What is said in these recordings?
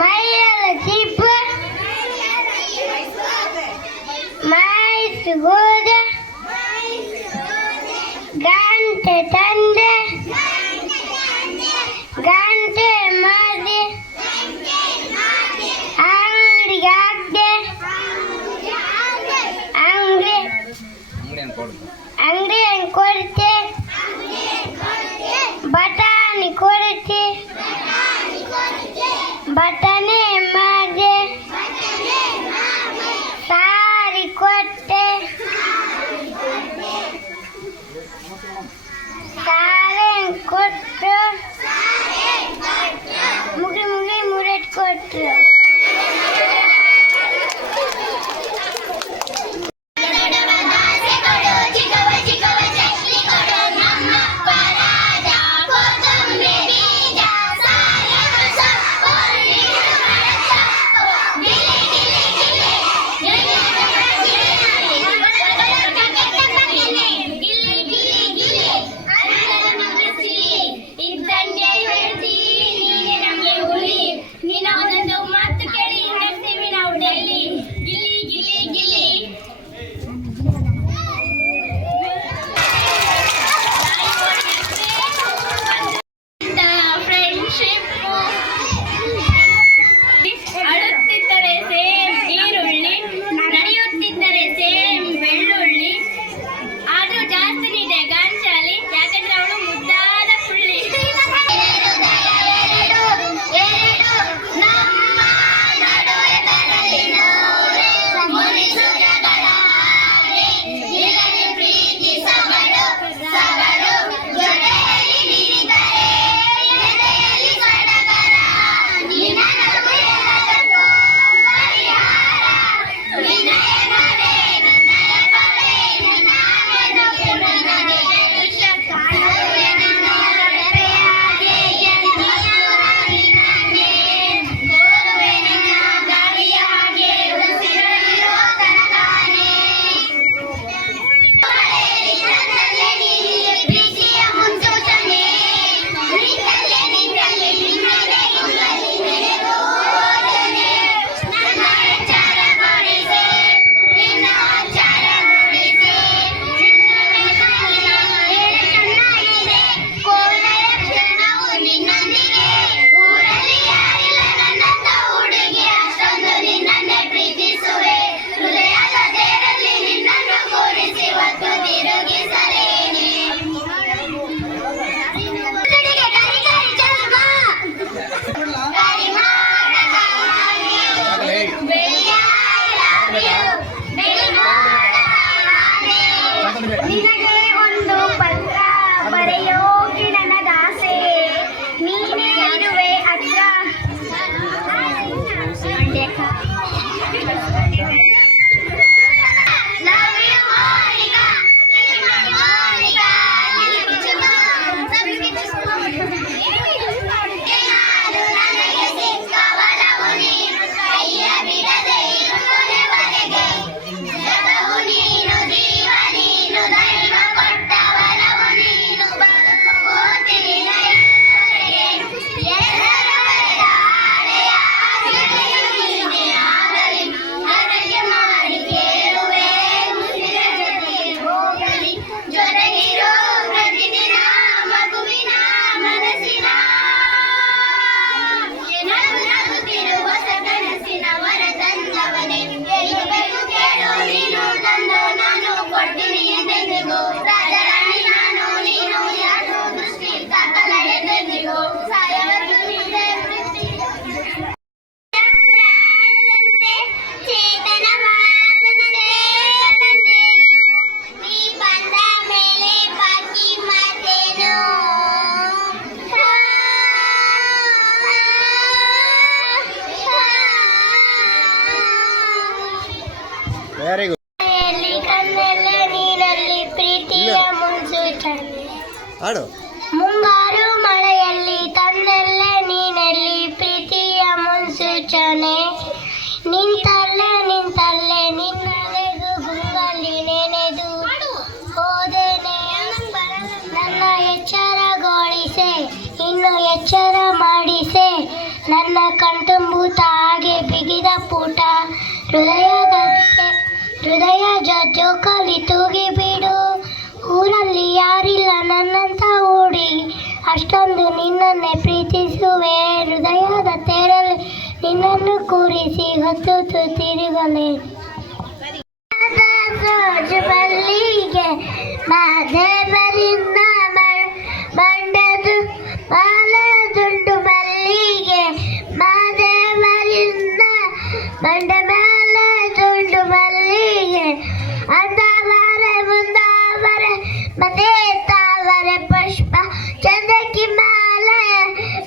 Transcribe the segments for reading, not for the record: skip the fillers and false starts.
ಮೈಯೆಲ್ಲ ಚೀಪ ಮಾಯಿಸಿ ಹೋದ ಗಂಟೆ ತಂದೆ ಗಂಟೆ ಮಾದಿ ಅಂಗಡಿಗೆ ಹಾಕ್ದೆ ಅಂಗಡಿ ಕೊಡ್ತೆ ಬಟಾಣಿ ಕೊಡ್ತೆ ಬಟಾಣಿ ಮಾಡಿದೆ ಸಾರಿ ಕೊಟ್ಟೆ ಸಾರೆ ಕೊಟ್ಟು ಮುಗಿ ಮುರೆಟ್ ಕೊಟ್ಟರು ನಿನಗೆ ಒಂದು ಪತ್ರ ಬರೆಯೋಗಿ ನನ್ನ ದಾಸೆ ನೀನೇ ಇರುವೆ ಹತ್ರ ವೆರಿ ಗುಡ್. ನೀರಲ್ಲಿ ಪ್ರೀತಿಯ ಮುನ್ಸೂಚನೆ ಹಾಡು. ಮುಂಗಾರು ಮಳೆಯಲ್ಲಿ ತಂದೆಲ್ಲ ನೀನಲ್ಲಿ ಪ್ರೀತಿಯ ಮುನ್ಸೂಚನೆ ನಿಂತಲ್ಲೇ ನಿನ್ನಲೆಗೂ ಗುಂಗಲ್ಲಿ ನೆನೆದು ಹೋದೇನೆ ನನ್ನ ಎಚ್ಚರಗೊಳಿಸೆ ಇನ್ನು ಎಚ್ಚರ ಮಾಡಿಸೆ ನನ್ನ ಕಣ್ಣ ಕಣ್ತುಂಬುತ್ತ ಹಾಗೆ ಬಿಗಿದ ಪೂಟ ಹೃದಯ ಜೋಕಾಲಿ ತೂಗಿ ಬಿಡು. ಊರಲ್ಲಿ ಯಾರಿಲ್ಲ ನನ್ನಂತ ಹುಡುಗಿ, ಅಷ್ಟೊಂದು ನಿನ್ನನ್ನೇ ಪ್ರೀತಿಸುವೆ. ಹೃದಯದ ತೆರಲಿ ನಿನ್ನನ್ನು ಕೂರಿಸಿ ಹೊತ್ತು ತಿರುಗಲೇ. ಮಲ್ಲಿಗೆ ಮಾದೇವರಿಂದ ಮಂಡದು ಮಾಲದುಂಡು ಮಲ್ಲಿಗೆ ಮಾದೇವರಿಂದ ಮಂಡ ಮಾಲದುಂಡು ಮಲ್ಲಿಗೆ ಅಂದವರೆ ಮುಂದವರೆ ಮನೆ ತಾವರೆ ಪುಷ್ಪ ಚಂದಕಿ ಮಾಲೆ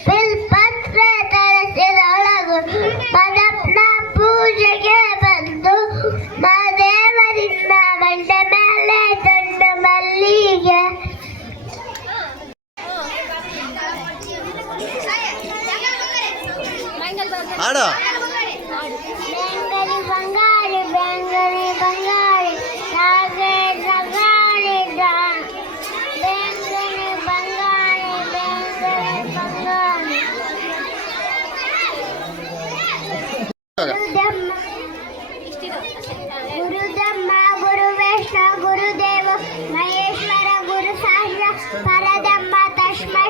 ಬಿಲ್ಪತ್ರೆ ತಳಸಿದೊಳಗು ಮದಪ್ನ ಪೂಜೆಗೆ ಬಂದು ಮಾದೇವರಿಂದ ಮಂಡ ಮೇಲೆ ದಂಡು ಮಲ್ಲಿಗೆ. ಬೆಂಗಲಿ ಬಂಗಾಳಿ ಬೆಂಗಲಿ ಬಂಗಾಳಿ ನಾಗೆ ಬಂಗಾಳಿ ಬೆಂಗಲಿ ಬಂಗಾಳಿ ಬೆಂಗಲಿ ಬಂಗಾಳಿ. ಗುರುದಮ್ಮ ಗುರುವೇಶ ಗುರುದೇವ ಮಹೇಶ್ವರ ಗುರು ಸಹಸ್ರ ಪರದಮ್ಮ ತಸ್ಮೈ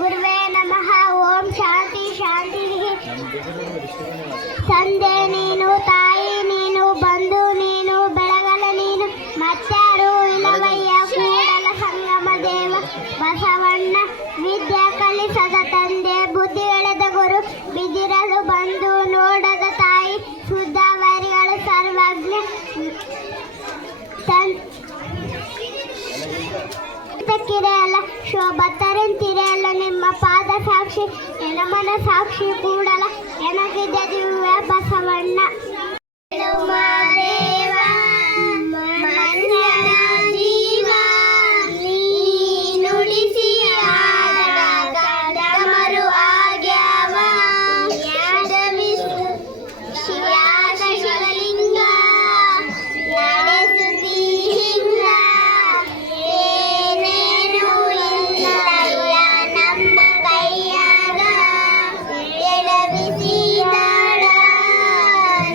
ಗುರುವೇ ನಮಃ. ಓಂ ಶಾಂತಿ ಶಾಂತಿ. ತಂದೆ ನೀನು, ತಾಯಿ ನೀನು, ಬಂಧು ನೀನು, ಬೆಳಗಲ ನೀನು, ಮತ್ತಾರು ಇಲ್ಲವಯ್ಯ ಕೂಡಲ ಸಂಗಮ ದೇವ ಬಸವಣ್ಣ. ವಿದ್ಯೆ ಕಲಿಸದ ತಂದೆ, ಬುದ್ಧಿ ಎಳೆದ ಗುರು, ಬಿದಿರಲು ಬಂದು ನೋಡದ ತಾಯಿ, ಶುದ್ಧವರಿಗಳು ಸರ್ವಜ್ಞ ಕಿರೆಯಲ್ಲ ಶೋಭತ್ತರೆಂತಿರೆಯಲ್ಲ ನಿಮ್ಮ ಪಾದ ಸಾಕ್ಷಿ, ಎನಮನ ಸಾಕ್ಷಿ ಕೂಡಲ ಎನಗಿದ್ದ ದಿವ್ಯ ಬಸವಣ್ಣ. ಮಾದೇವ ಮನ್ಯನ ಜೀವ ನೀ ನುಡಿಸಿ ಕಡಮರು ಆಗ್ಯಾವ. ಯಾದ ವಿಷ್ಣು ಶಿವ್ಯಾದ ಶಿವಲಿಂಗ ನಡೆಸುತ್ತೀ ಹಿಂಗ ಏನೇನು ಇಲ್ಲ ನಮ್ಮ ಕೈಯಾಗ ಎಡವಿಸಿದಾಡ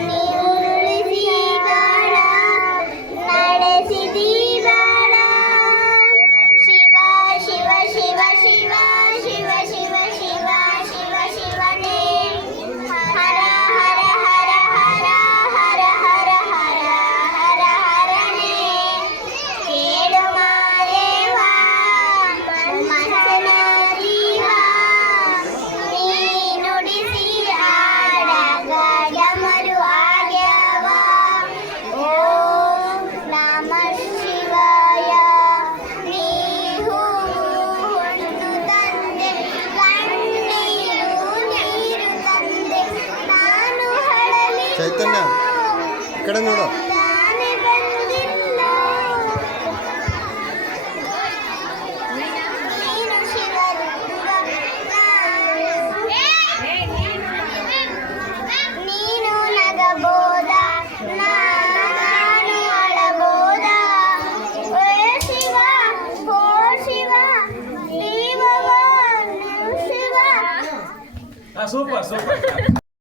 ನೀವು ಉರುಳಿಸಿದಾಡ ನಡೆಸಿದೀದಾಡ. ಶಿವ ಶಿವ ಶಿವ ಶಿವ ಶಿವ ಶಿವ ಶಿವ ಶಿವ ಶಿವನೇ ಹರ ಹರ ಹರ ಹರ ಹರ ಹರ ಹರ ಹರ ಹರನೇ. ಕೇಳು ಮಾದೇವ ಮನಸ್ಸಿನ ಜೀವ ನೀ ನುಡಿಸಿ ಆಡಾಗ ಡಮರು ಆಗ್ಯಾವ. ಓಂ ನಮಃ ಶಿವಾಯ. ನೀ ಹೂವನ್ನು ತಂದೆ ಕಣ್ಣೀರು ನೀರು ತಂದೆ ನಾನು ಹಳಲಿ ಚೈತನ್ಯ ಈ ಕಡೆ ನೋಡು. ತಾನೇ ಬಂದಿಲ್ಲ. ನೀನು ಶಿವಲಿಂಗ ನೀನು ನಗಬೋದ ನಾನು ಅಳಬೋದ. ಓ ಶಿವ ಓ ಶಿವ ದೇವವ ಶಿವ.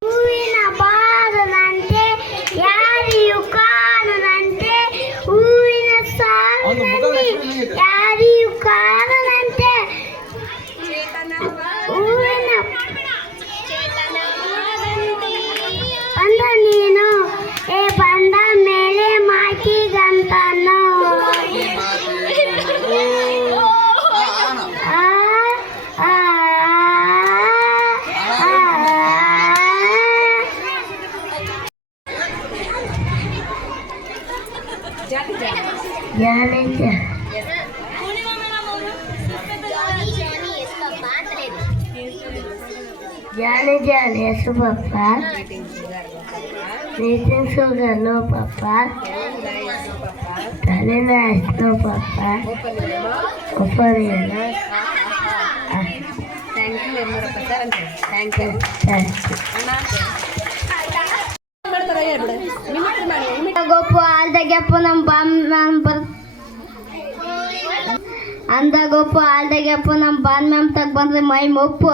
ಹೂವಿನ ಬಾರದಂತೆ ಯಾರಿಯು ಕಾಣದಂತೆ, ಹೂವಿನ ಸಾಲಿನಲ್ಲಿ ಯಾರಿಯು ಕಾಣದಂತೆ, ಹೂವಿನ ಬಂದ ನೀನು ಏ ಬಂದ ಮೇಲೆ ಮಾಕಿಗಂತನು. Jani Jani eso papá. Dicen su no papá. Dale na no papá. Oparela. Thank you Emmarappa sir ante. Thank you. ಗೊಪ್ಪು ಆಲ್ದಾಗ್ಯಪ್ಪ ಅಂದ ಗೊಪ್ಪು ಆಲ್ದಾಗ್ಯಪ್ಪ ನಮ್ಮ ಬಾನ್ ಮ್ಯಾಮ್ ತಗ ಬಂದ್ರೆ ಮೈ ಮೊಪ್ಪು.